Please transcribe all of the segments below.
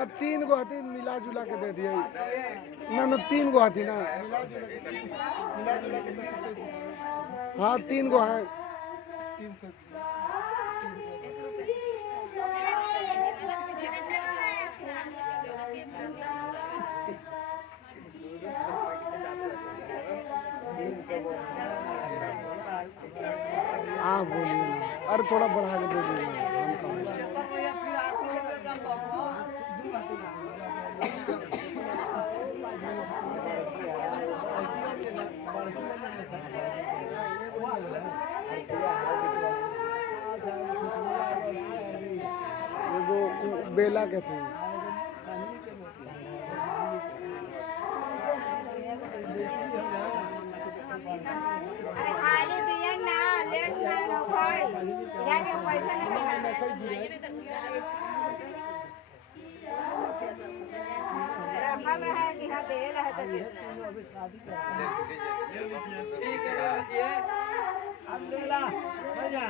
ना 3 गो हथिन मिला जुला के दे दिए ना 3 गो हथिन ना मिला जुला के 300। हाँ 3 गो है 300। हाँ बोलिए ना, अरे थोड़ा बढ़ा के दे दीजिए। वो बेला कहते हैं। अरे हाली दिया ना लेट ना रो भाई जाके पैसा नहीं रखल रहा है कि हाँ दे रहा है ठीक है ले लीजिए अब ले ला भैया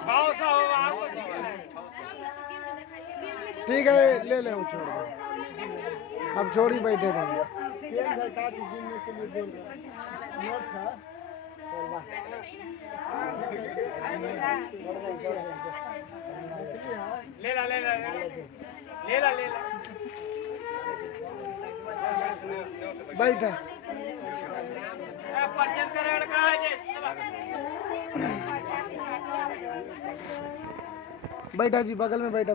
600 आपको ठीक है ले ले छोड़ दो, अब छोड़ी बैठे थे। सरकार गिनने के लिए बोल रहा नोट था। ले ला बैठा पर्चन करे का है जे बैठा जी, बगल में बैठा।